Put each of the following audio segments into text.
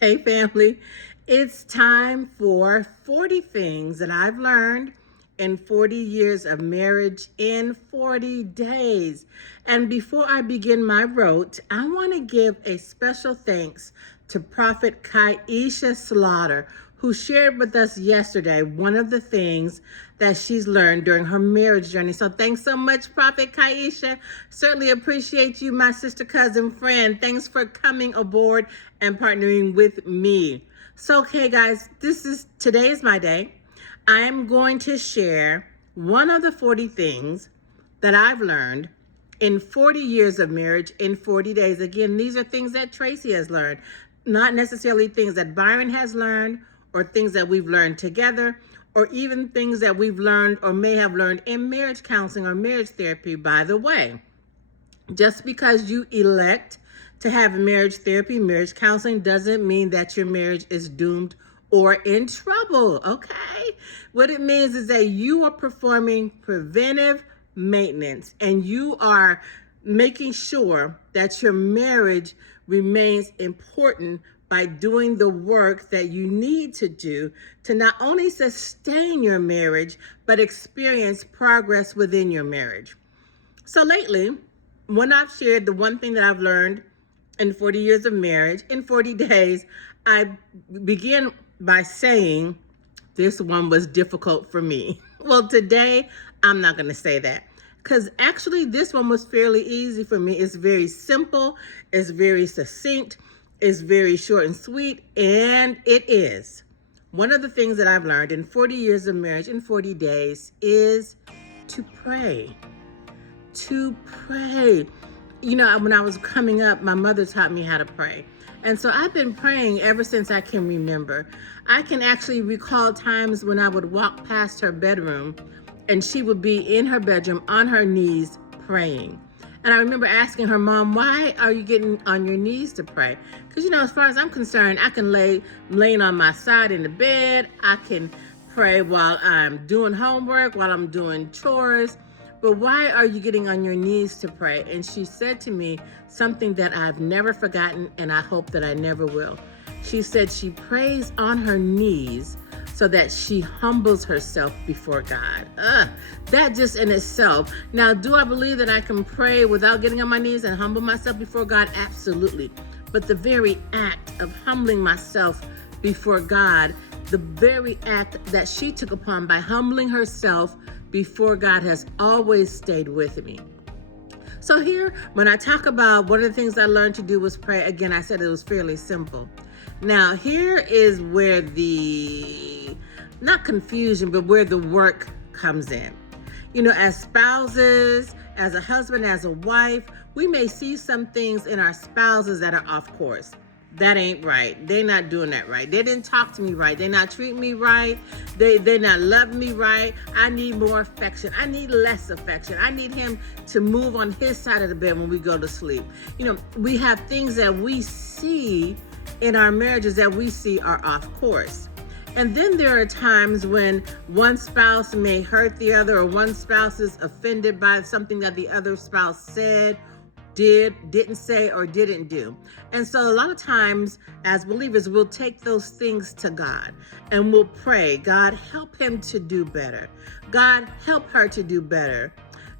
Hey, family. It's time for 40 things that I've learned in 40 years of marriage in 40 days. And before I begin my rote, I want to give a special thanks to Prophet Kaisha Slaughter, who shared with us yesterday one of the things that she's learned during her marriage journey. So thanks so much, Prophet Kaisha. Certainly appreciate you, my sister, cousin, friend. Thanks for coming aboard and partnering with me. So, okay, guys, today is my day. I'm going to share one of the 40 things that I've learned in 40 years of marriage in 40 days. Again, these are things that Tracy has learned, not necessarily things that Byron has learned or things that we've learned together, or even things that we've learned or may have learned in marriage counseling or marriage therapy. By the way, just because you elect to have marriage therapy, marriage counseling, doesn't mean that your marriage is doomed or in trouble, okay? What it means is that you are performing preventive maintenance and you are making sure that your marriage remains important by doing the work that you need to do to not only sustain your marriage, but experience progress within your marriage. So lately, when I've shared the one thing that I've learned in 40 years of marriage, in 40 days, I begin by saying this one was difficult for me. Well, today, I'm not going to say that because actually this one was fairly easy for me. It's very simple, it's very succinct, it's very short and sweet, and it is. One of the things that I've learned in 40 years of marriage in 40 days is to pray. To pray. You know, when I was coming up, my mother taught me how to pray. And so I've been praying ever since I can remember. I can actually recall times when I would walk past her bedroom and she would be in her bedroom on her knees praying. And I remember asking her, Mom, why are you getting on your knees to pray? Because, you know, as far as I'm concerned, I can laying on my side in the bed. I can pray while I'm doing homework, while I'm doing chores. But why are you getting on your knees to pray? And she said to me something that I've never forgotten, and I hope that I never will. She said she prays on her knees so that she humbles herself before God. That just in itself. Now, do I believe that I can pray without getting on my knees and humble myself before God? Absolutely. But the very act of humbling myself before God, the very act that she took upon by humbling herself before God has always stayed with me. So here, when I talk about one of the things I learned to do was pray, again, I said it was fairly simple. Now, here is where not confusion, but where the work comes in. You know, as spouses, as a husband, as a wife, we may see some things in our spouses that are off course. That ain't right. They're not doing that right. They didn't talk to me right. They're not treating me right. They're not loving me right. I need more affection. I need less affection. I need him to move on his side of the bed when we go to sleep. You know, we have things that we see in our marriages that we see are off course. And then there are times when one spouse may hurt the other, or one spouse is offended by something that the other spouse said, didn't say, or didn't do. And so a lot of times as believers, we'll take those things to God and we'll pray, God, help him to do better. God, help her to do better.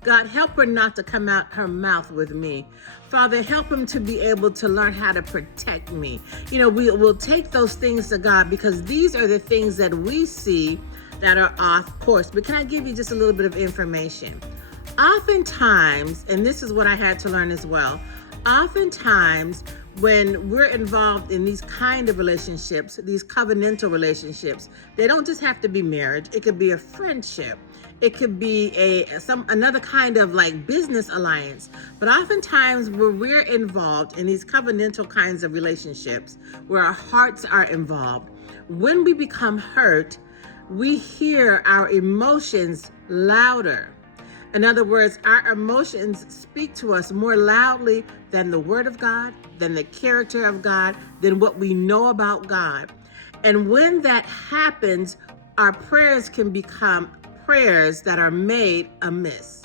God, help her not to come out her mouth with me. Father, help him to be able to learn how to protect me. You know, we'll take those things to God because these are the things that we see that are off course. But can I give you just a little bit of information? Oftentimes, and this is what I had to learn as well, oftentimes when we're involved in these kind of relationships, these covenantal relationships, they don't just have to be marriage. It could be a friendship. It could be another kind of like business alliance. But oftentimes when we're involved in these covenantal kinds of relationships where our hearts are involved, when we become hurt, we hear our emotions louder. In other words, our emotions speak to us more loudly than the Word of God, than the character of God, than what we know about God. And when that happens, our prayers can become prayers that are made amiss.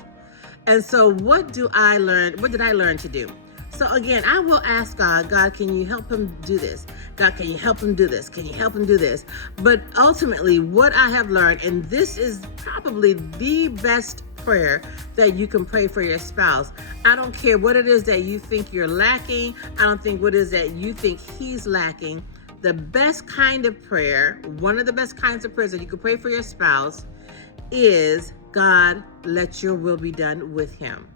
And so what did I learn to do? So again, I will ask God, God, can you help him do this? God, can you help him do this? Can you help him do this? But ultimately, what I have learned, and this is probably the best prayer that you can pray for your spouse. I don't care what it is that you think you're lacking. I don't think what it is that you think he's lacking. The best kind of prayer, one of the best kinds of prayers that you can pray for your spouse is, God, let your will be done with him.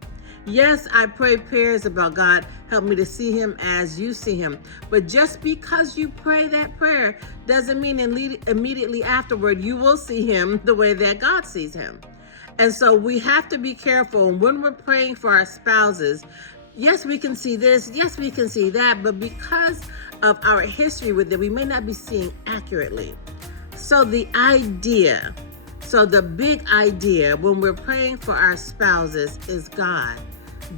Yes, I pray prayers about, God, help me to see him as you see him. But just because you pray that prayer doesn't mean immediately afterward you will see him the way that God sees him. And so we have to be careful when we're praying for our spouses. Yes, we can see this. Yes, we can see that. But because of our history with them, we may not be seeing accurately. So the big idea when we're praying for our spouses is, God,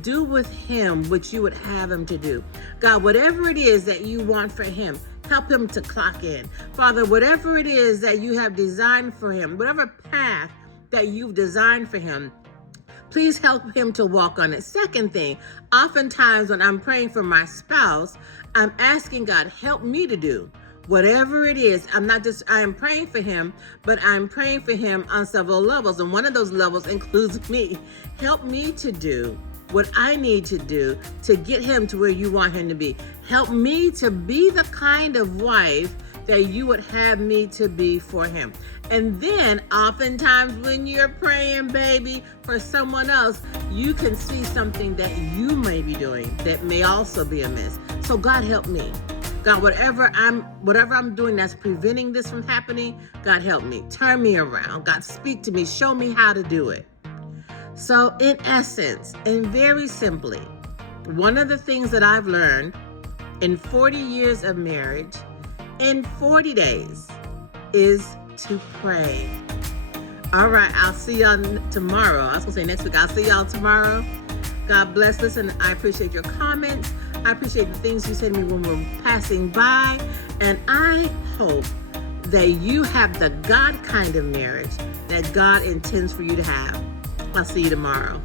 do with him what you would have him to do. God, whatever it is that you want for him, help him to clock in. Father, whatever it is that you have designed for him, whatever path that you've designed for him, please help him to walk on it. Second thing, oftentimes when I'm praying for my spouse, I'm asking God, help me to do whatever it is. I am praying for him, but I'm praying for him on several levels. And one of those levels includes me. Help me to do what I need to do to get him to where you want him to be. Help me to be the kind of wife that you would have me to be for him. And then oftentimes when you're praying, baby, for someone else, you can see something that you may be doing that may also be amiss. So God, help me. God, whatever I'm doing that's preventing this from happening, God, help me. Turn me around. God, speak to me. Show me how to do it. So in essence, and very simply, one of the things that I've learned in 40 years of marriage, in 40 days, is to pray. All right, I'll see y'all tomorrow. I was gonna say next week. I'll see y'all tomorrow. God bless. Listen, I appreciate your comments. I appreciate the things you say to me when we're passing by. And I hope that you have the God kind of marriage that God intends for you to have. I'll see you tomorrow.